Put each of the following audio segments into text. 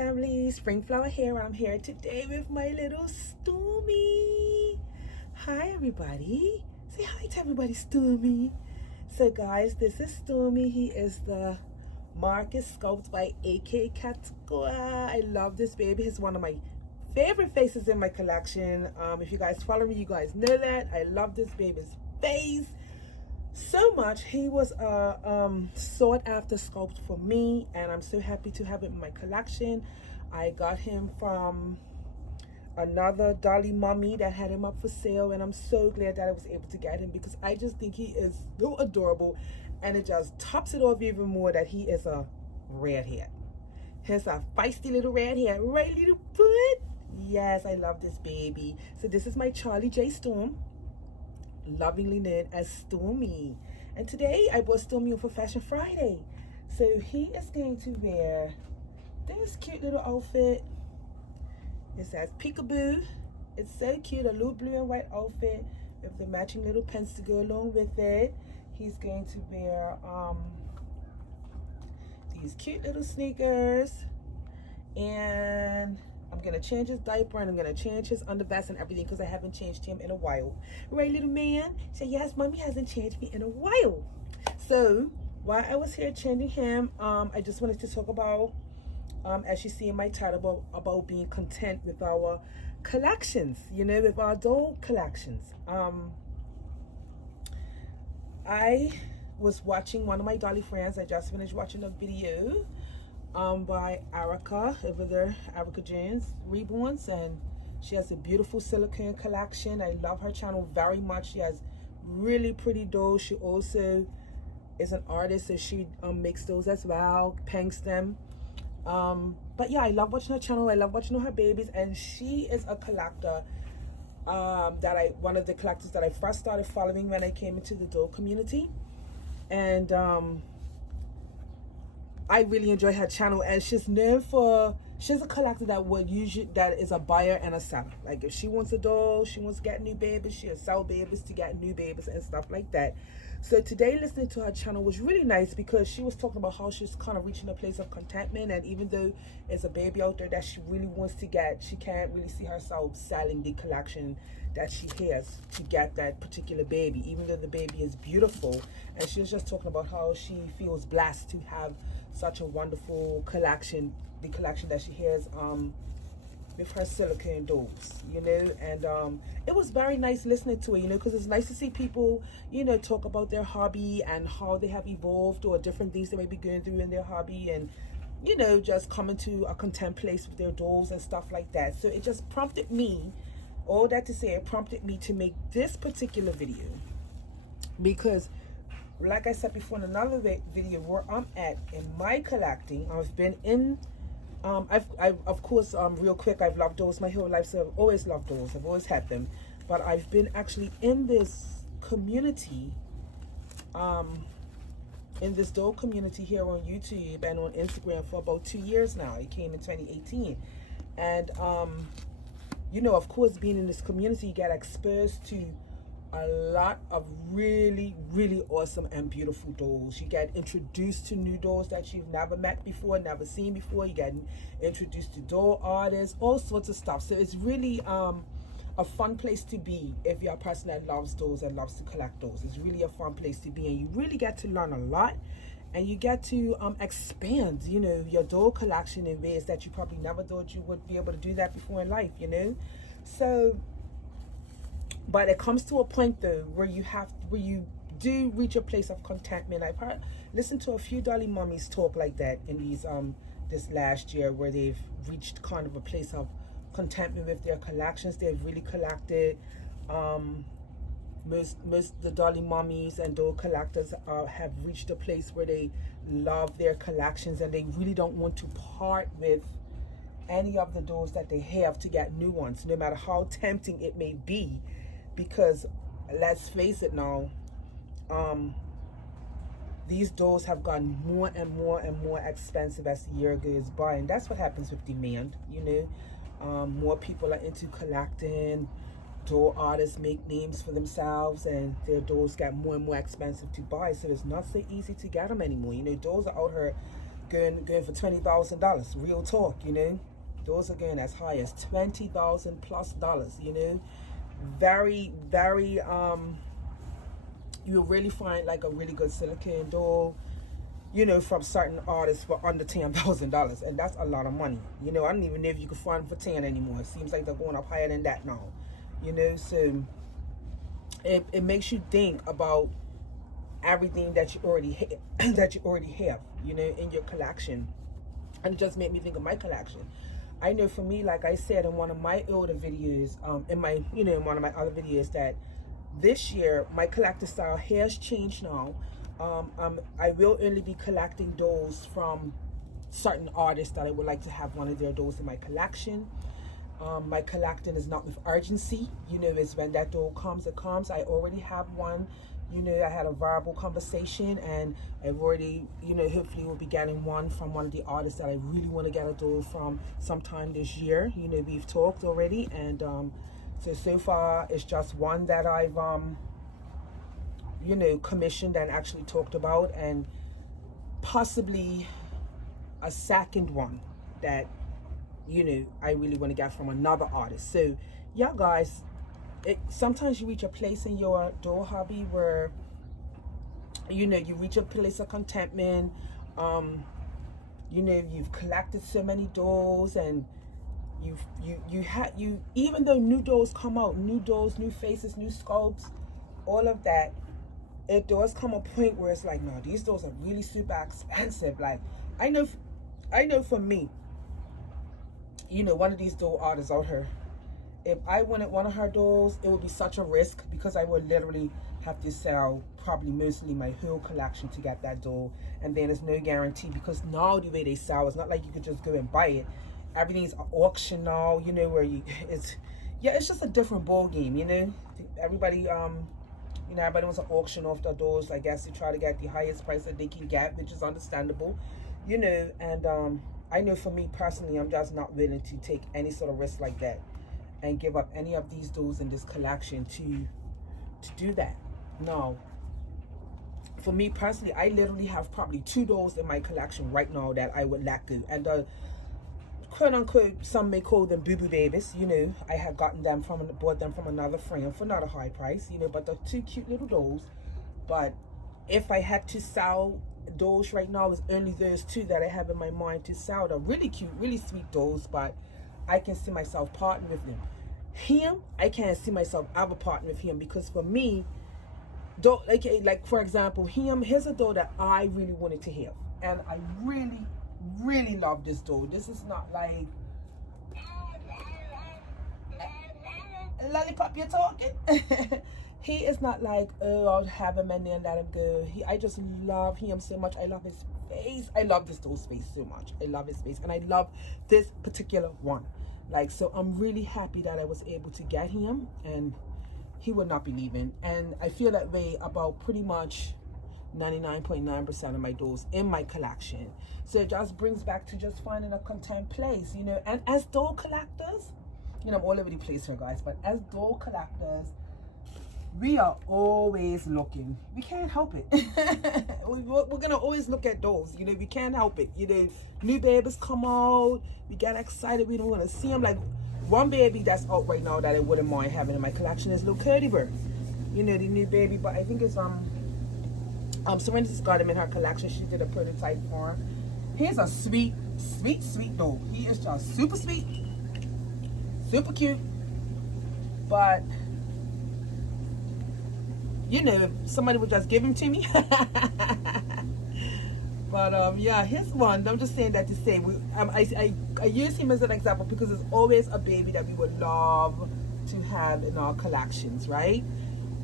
family, Spring Flower here. I'm here today with my little Stormy. Hi everybody. Say hi to everybody, Stormy. So guys, this is Stormy. He is the Marcus sculpted by AK Categoria. I love this baby. He's one of my favorite faces in my collection. If you guys follow me, you guys know that. I love this baby's face so much. He was a sought after sculpt for me, and I'm so happy to have it in my collection. I got him from another Dolly mommy that had him up for sale, and I'm so glad that I was able to get him because I just think he is so adorable, and it just tops it off even more that he is a redhead. He's a feisty little redhead, right, little foot? Yes, I love this baby. So this is my Charlie J Storm, lovingly known as Stormy, and today I brought Stormy on for Fashion Friday. So he is going to wear this cute little outfit. It says peekaboo. It's so cute, a little blue and white outfit with the matching little pants to go along with it. He's going to wear these cute little sneakers, and I'm going to change his diaper, and I'm going to change his undervest and everything because I haven't changed him in a while. Right, little man? So yes, mommy hasn't changed me in a while. So while I was here changing him, I just wanted to talk about, as you see in my title, about being content with our collections, you know, with our doll collections. I was watching one of my dolly friends. I just finished watching a video by Erica over there, Erica Jones Reborns, and she has a beautiful silicone collection. I love her channel very much. She has really pretty dolls. She also is an artist, so she makes those as well, pangs them. But yeah, I love watching her channel. I love watching all her babies, and she is a collector one of the collectors that I first started following when I came into the doll community, and I really enjoy her channel. And she's known for, she's a collector that is a buyer and a seller. Like if she wants a doll, she wants to get new babies, she'll sell babies to get new babies and stuff like that. So today listening to her channel was really nice because she was talking about how she's kind of reaching a place of contentment, and even though there's a baby out there that she really wants to get, she can't really see herself selling the collection that she has to get that particular baby, even though the baby is beautiful. And she was just talking about how she feels blessed to have such a wonderful collection, the collection that she has with her silicone dolls, you know. And it was very nice listening to it, you know, because it's nice to see people, you know, talk about their hobby and how they have evolved or different things they may be going through in their hobby, and you know, just coming to a content place with their dolls and stuff like that. So it just prompted me, all that to say, it prompted me to make this particular video because, like I said before in another video, where I'm at in my collecting, I've been in I've of course, real quick, I've loved dolls my whole life, so I've always loved dolls. I've always had them, but I've been actually in this community, in this doll community here on YouTube and on Instagram for about 2 years now. It came in 2018, and you know, of course, being in this community, you get exposed to a lot of really awesome and beautiful dolls. You get introduced to new dolls that you've never met before, never seen before. You get introduced to doll artists, all sorts of stuff. So it's really a fun place to be if you're a person that loves dolls and loves to collect dolls. It's really a fun place to be, and you really get to learn a lot, and you get to expand, you know, your doll collection in ways that you probably never thought you would be able to do that before in life, you know. So but it comes to a point though where you do reach a place of contentment. I've listened to a few dolly mommies talk like that in these this last year, where they've reached kind of a place of contentment with their collections. They've really collected. Most the dolly mommies and doll collectors have reached a place where they love their collections, and they really don't want to part with any of the dolls that they have to get new ones, no matter how tempting it may be. Because let's face it now, these dolls have gotten more and more expensive as the year goes by, and that's what happens with demand, you know. More people are into collecting. Doll artists make names for themselves, and their dolls get more and more expensive to buy, so it's not so easy to get them anymore. You know, dolls are out here going for $20,000. Real talk, you know. Those are going as high as $20,000 plus, you know. Very, very you'll really find like a really good silicone doll, you know, from certain artists for under $10,000, and that's a lot of money. You know, I don't even know if you can find them for 10 anymore. It seems like they're going up higher than that now. You know, so it makes you think about everything that you already have, you know, in your collection, and it just made me think of my collection. I know for me, like I said in one of my older videos, in one of my other videos, that this year my collector style has changed now. I will only be collecting dolls from certain artists that I would like to have one of their dolls in my collection. My collecting is not with urgency, you know. It's when that doll comes, it comes. I already have one, you know. I had a verbal conversation, and I've already, you know, hopefully will be getting one from one of the artists that I really want to get a doll from sometime this year. You know, we've talked already, and so far it's just one that I've you know, commissioned and actually talked about, and possibly a second one that, you know, I really want to get from another artist. So yeah, guys, sometimes you reach a place in your doll hobby where, you know, you reach a place of contentment. You know, you've collected so many dolls, and you even though new dolls come out, new dolls, new faces, new sculpts, all of that, it does come a point where it's like, no, these dolls are really super expensive. Like, I know for me, you know, one of these doll artists out here, if I wanted one of her dolls, it would be such a risk, because I would literally have to sell probably mostly my whole collection to get that doll, and then there's no guarantee, because now the way they sell, it's not like you could just go and buy it. Everything's an auction now, you know, where it's just a different ball game, you know. Everybody you know, everybody wants to auction off their dolls, I guess, to try to get the highest price that they can get, which is understandable, you know. And I know for me personally, I'm just not willing to take any sort of risk like that and give up any of these dolls in this collection to do that. No, for me personally, I literally have probably 2 dolls in my collection right now that I would let go, and quote unquote, some may call them boo-boo babies, you know. I had bought them from another friend for not a high price, you know, but they're 2 cute little dolls. But if I had to sell dolls right now, it's only those 2 that I have in my mind to sell. They're really cute, really sweet dolls, but I can see myself partnering with them. Him, I can't see myself ever partnering with him, because for me, like for example, here's a doll that I really wanted to have, and I really love this doll. This is not like lollipop, you're talking. He is not like, oh, I'll have him and then let him go. I just love him so much. I love his face. I love this doll's face so much. I love his face, and I love this particular one. Like, so I'm really happy that I was able to get him, and he would not be leaving. And I feel that way about pretty much 99.9% of my dolls in my collection. So it just brings back to just finding a content place, you know. And as doll collectors, you know, I'm all over the place here, guys, but as doll collectors, we are always looking. We can't help it. We're gonna always look at dolls, you know. We can't help it, you know. New babies come out, we get excited, we don't want to see them. Like, one baby that's out right now that I wouldn't mind having in my collection is little Curdy Bird, you know, the new baby. But I think it's Serena's got him in her collection. She did a prototype for him. He's a sweet doll. He is just super sweet, super cute. But you know, if somebody would just give him to me. But yeah, here's one. I'm just saying that to say, I use him as an example because it's always a baby that we would love to have in our collections, right?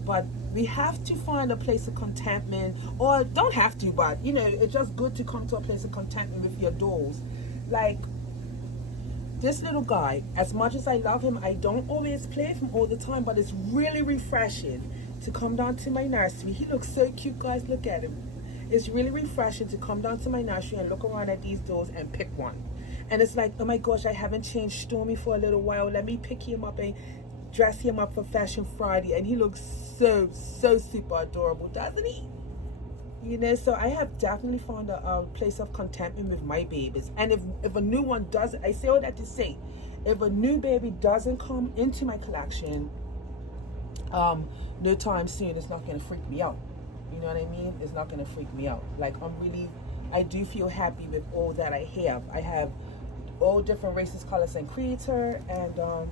But we have to find a place of contentment, or don't have to, but you know, it's just good to come to a place of contentment with your dolls. Like this little guy, as much as I love him, I don't always play with him all the time, but it's really refreshing to come down to my nursery. He looks so cute, guys. Look at him. It's really refreshing to come down to my nursery and look around at these dolls and pick one. And it's like, oh my gosh, I haven't changed Stormy for a little while. Let me pick him up and dress him up for Fashion Friday. And he looks so super adorable, doesn't he? You know, so I have definitely found a place of contentment with my babies. And if a new one doesn't, I say all that to say, if a new baby doesn't come into my collection no time soon, it's not going to freak me out. You know what I mean? It's not going to freak me out. Like, I do feel happy with all that I have. I have all different races, colors, and creator, and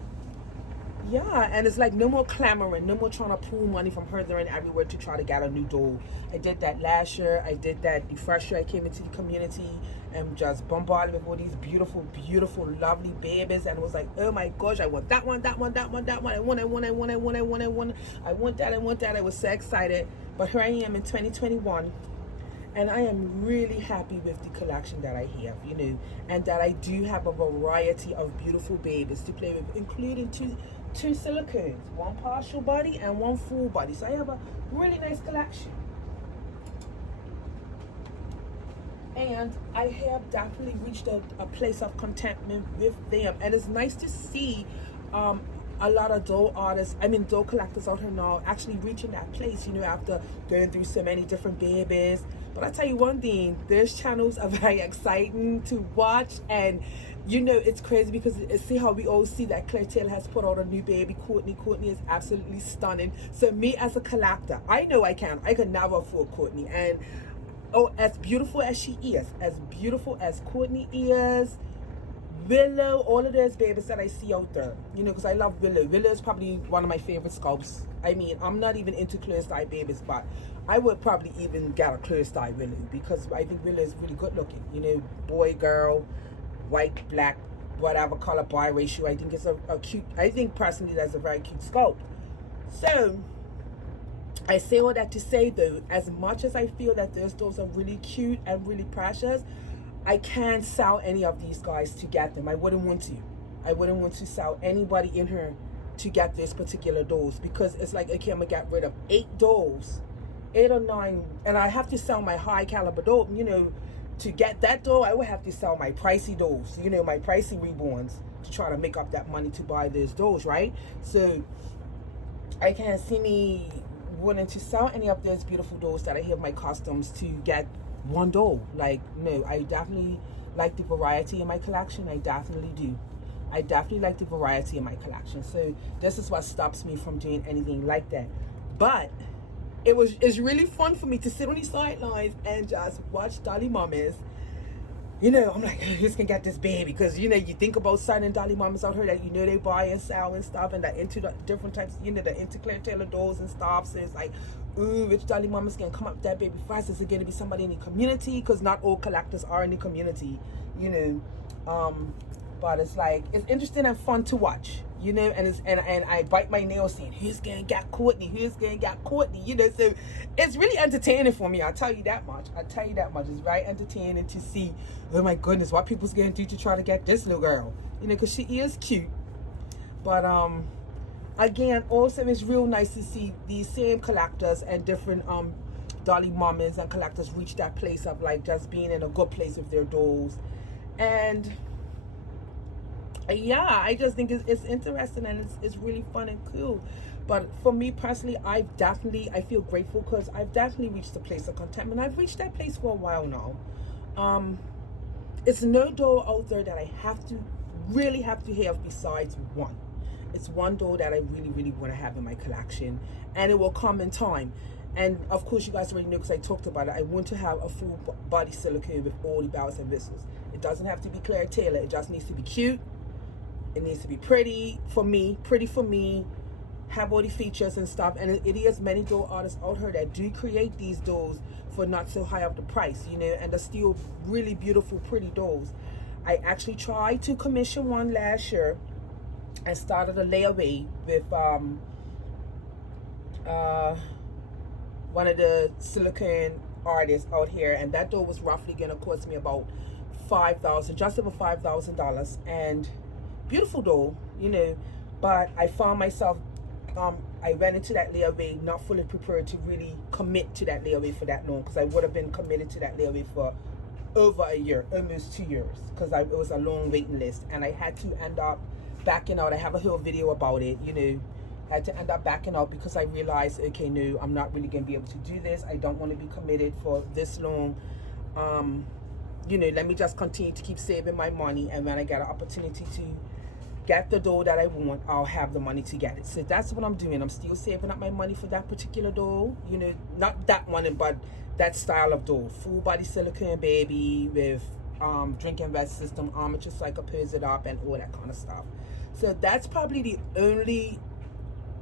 yeah, and it's like no more clamoring, no more trying to pull money from her there and everywhere to try to get a new doll. I did that last year. I did that the first year I came into the community and just bombarded with all these beautiful, beautiful, lovely babies, and it was like, oh my gosh, I want that one, that one, that one, that one. I want that. I was so excited. But here I am in 2021. And I am really happy with the collection that I have, you know, and that I do have a variety of beautiful babies to play with, including two silicones, one partial body and one full body. So I have a really nice collection. And I have definitely reached a place of contentment with them. And it's nice to see a lot of doll collectors out here now actually reaching that place, you know, after going through so many different babies. But I tell you one thing, these channels are very exciting to watch, and you know, it's crazy because see how we all see that Claire Taylor has put out a new baby, Courtney. Courtney is absolutely stunning. So me as a collector, I know I can never afford Courtney, and oh, as beautiful as she is, as beautiful as Courtney is, Willow, all of those babies that I see out there, you know, because I love Willow. Willow is probably one of my favorite sculpts. I mean, I'm not even into clear style babies, but I would probably even get a clear style Willow because I think Willow is really good looking. You know, boy, girl, white, black, whatever color, bi-ratio. I think it's a cute, I think personally that's a very cute sculpt. So I say all that to say though, as much as I feel that those dolls are really cute and really precious, I can't sell any of these guys to get them. I wouldn't want to. I wouldn't want to sell anybody in here to get this particular dolls, because it's like, okay, I'm gonna get rid of 8 dolls, 8 or 9, and I have to sell my high caliber doll. You know, to get that doll, I would have to sell my pricey dolls, you know, my pricey reborns, to try to make up that money to buy those dolls, right? So I can't see me wanting to sell any of those beautiful dolls that I have my customs to get one doll. Like, no, I definitely like the variety in my collection. I definitely do. I definitely like the variety in my collection. So this is what stops me from doing anything like that. But it's really fun for me to sit on these sidelines and just watch dolly mamas. You know, I'm like, who's gonna get this baby? Because, you know, you think about certain dolly mamas out here that, you know, they buy and sell and stuff, and that into the different types, you know, the into Claire Taylor dolls and stuff. So it's like, ooh, which dolly mama's gonna come up with that baby first? Is it gonna be somebody in the community? Because not all collectors are in the community, you know. But it's like, it's interesting and fun to watch, you know, and I bite my nails saying, who's gonna get Courtney? Who's gonna get Courtney? You know, so it's really entertaining for me. I'll tell you that much. It's very entertaining to see, oh my goodness, what people's gonna do to try to get this little girl, you know, because she is cute. But again, also it's real nice to see these same collectors and different dolly mamas and collectors reach that place of like just being in a good place with their dolls. And yeah, I just think it's interesting, and it's really fun and cool. But for me personally, I feel grateful because I've definitely reached a place of contentment. I've reached that place for a while now. It's no doll out there that I really have to have besides one. It's one doll that I really, really want to have in my collection, and it will come in time. And of course, you guys already know because I talked about it. I want to have a full body silicone with all the bells and whistles. It doesn't have to be Claire Taylor. It just needs to be cute. It needs to be pretty for me, have all the features and stuff. And it is many doll artists out here that do create these dolls for not so high of the price, you know, and they're still really beautiful, pretty dolls. I actually tried to commission one last year and started a layaway with one of the silicone artists out here, and that doll was roughly gonna cost me about $5,000, just over $5,000, and beautiful doll, you know. But I found myself I went into that layaway not fully prepared to really commit to that layaway for that long, because I would have been committed to that layaway for over a year, almost 2 years, because it was a long waiting list, and I had to end up backing out. I have a whole video about it, you know, Had to end up backing out because I realized, okay, no, I'm not really going to be able to do this. I don't want to be committed for this long. You know, let me just continue to keep saving my money, and when I get an opportunity to get the doll that I want, I'll have the money to get it. So that's what I'm doing. I'm still saving up my money for that particular doll. You know, not that one, but that style of doll. Full body silicone baby with drinking vest system, armature cycle, pairs it up, and all that kind of stuff. So that's probably the only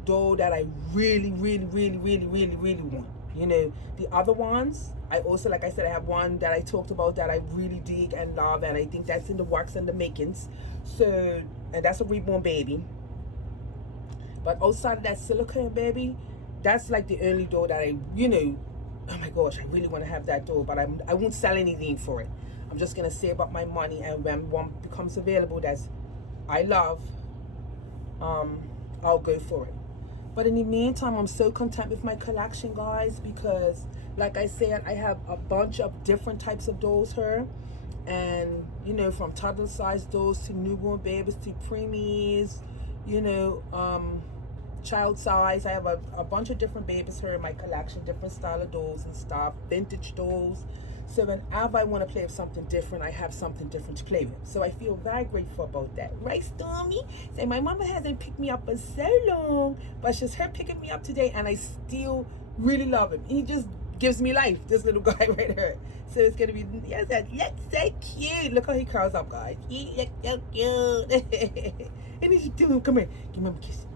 doll that I really want. You know, the other ones, I also, like I said, I have one that I talked about that I really dig and love, and I think that's in the works and the makings. So, and that's a reborn baby. But outside of that silicone baby, that's like the only doll that I, you know, oh my gosh, I really want to have that doll, but I won't sell anything for it. I'm just going to save up my money, and when one becomes available that's I love, I'll go for it. But in the meantime, I'm so content with my collection, guys, because like I said, I have a bunch of different types of dolls here. And, you know, from toddler size dolls to newborn babies to preemies, you know, child size. I have a bunch of different babies here in my collection, different style of dolls and stuff, vintage dolls. So whenever I want to play with something different, I have something different to play with. So I feel very grateful about that. Right, Stormy? Say, my mama hasn't picked me up for so long, but it's just her picking me up today, and I still really love him. He just gives me life, this little guy right here. So it's going to be, yes, that looks so cute. Look how he curls up, guys. He looks so cute. And he's doing, come here. Give him a kiss.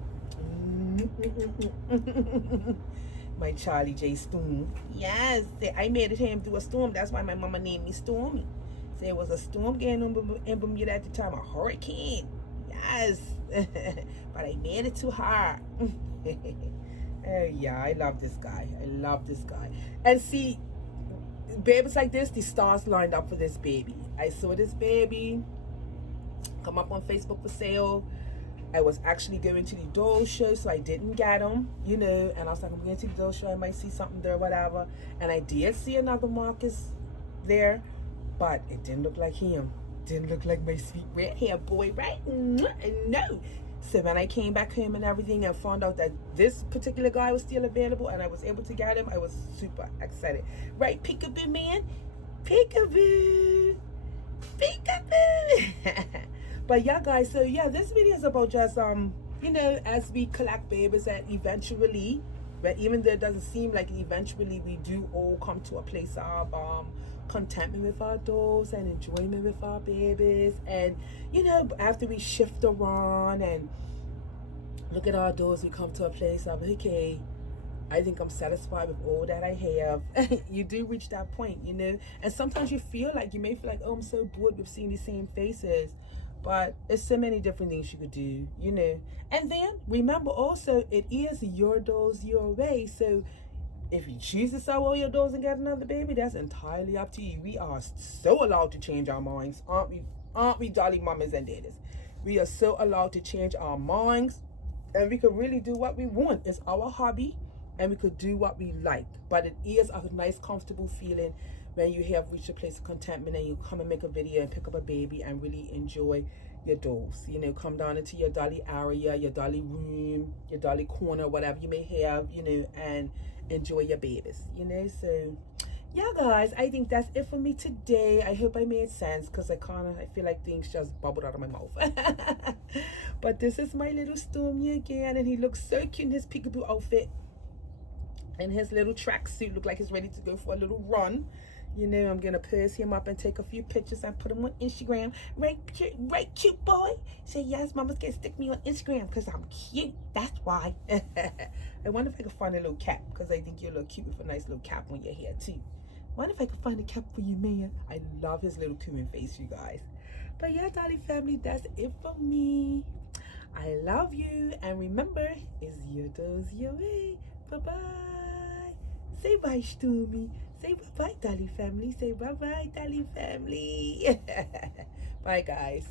My Charlie J. Storm. Yes, I made him do a storm. That's why my mama named me Stormy. So it was a storm getting in Bermuda at the time, a hurricane. Yes. But I made it to her. Oh yeah, I love this guy. I love this guy. And see, babies like this, the stars lined up for this baby. I saw this baby come up on Facebook for sale. I was actually going to the doll show, so I didn't get him, you know, and I was like, I'm going to the doll show, I might see something there, whatever. And I did see another Marcus there, but it didn't look like him. Didn't look like my sweet red hair boy, right? No. So when I came back home and everything and found out that this particular guy was still available and I was able to get him, I was super excited. Right, peekaboo man? Peekaboo. Peekaboo. But yeah, guys, so yeah, this video is about just, you know, as we collect babies, and eventually, but even though it doesn't seem like it, eventually we do all come to a place of contentment with our dolls and enjoyment with our babies. And, you know, after we shift around and look at our dolls, we come to a place of, okay, I think I'm satisfied with all that I have. You do reach that point, you know, and sometimes you may feel like, oh, I'm so bored with seeing the same faces. But there's so many different things you could do, you know. And then remember also, it is your dolls your way. So if you choose to sell all your dolls and get another baby, that's entirely up to you. We are so allowed to change our minds, aren't we? Aren't we, dolly mamas and daddies? We are so allowed to change our minds, and we can really do what we want. It's our hobby, and we could do what we like. But it is a nice, comfortable feeling when you have reached a place of contentment and you come and make a video and pick up a baby and really enjoy your dolls. You know, come down into your dolly area, your dolly room, your dolly corner, whatever you may have, you know, and enjoy your babies, you know. So yeah, guys, I think that's it for me today. I hope I made sense, because I feel like things just bubbled out of my mouth. But this is my little Stormy again, and he looks so cute in his peekaboo outfit. And his little tracksuit look like he's ready to go for a little run. You know, I'm gonna purse him up and take a few pictures and put him on Instagram. Right, cute boy. Say yes, mama's gonna stick me on Instagram because I'm cute. That's why. I wonder if I can find a little cap, because I think you look cute with a nice little cap on your hair too. Wonder if I can find a cap for you, man. I love his little coon face, you guys. But yeah, Dolly family, that's it for me. I love you, and remember, it's your dolls your way. Bye-bye. Say bye, Stormy. Say bye-bye, Dolly family. Say bye-bye, Dolly family. Bye, guys.